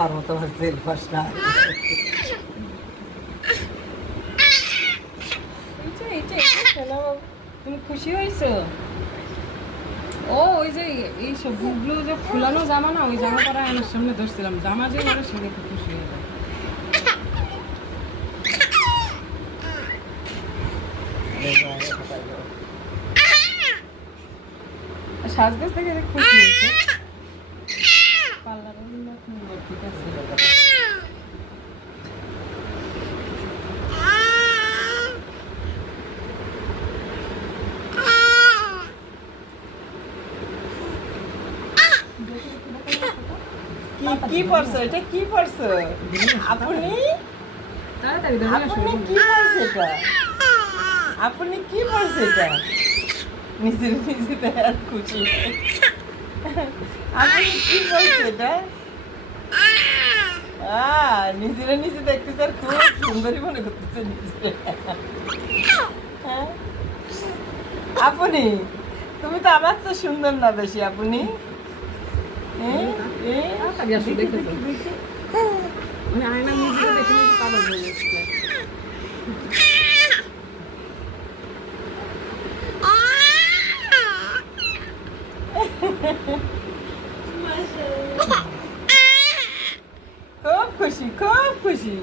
আপার মতো আমার সেল ফাস না। তুমি খুশি হয়েছো? ও ওই যে এই সব বুবলু যে ফুলানো জামা না, ওই জামা পরা আমার সামনে ধরছিলাম, জামা যে পরে সে দেখে খুশি হয়ে যায়। সাজগোজ থেকে খুশি হয়েছে। পার্লারে ঠিক আছে। কি পড়ছো? এটা কি পড়ছো আপনি? তাড়াতাড়ি আপনি কি পড়ছে এটা? আপনি কি পড়ছে এটা? নিজের নিজে আর খুশি। আপনি কি পড়ছে এটা? নিজেরা নিজে দেখতেছে আর খুব সুন্দরই মনে করতেছে নিজে। আপনি তুমি তো আমার তো সুন্দর না বেশি আপনি। আয়না নিজেকে দেখে পাগল হয়ে যাচ্ছে। খুব খুশি, খুব খুশি।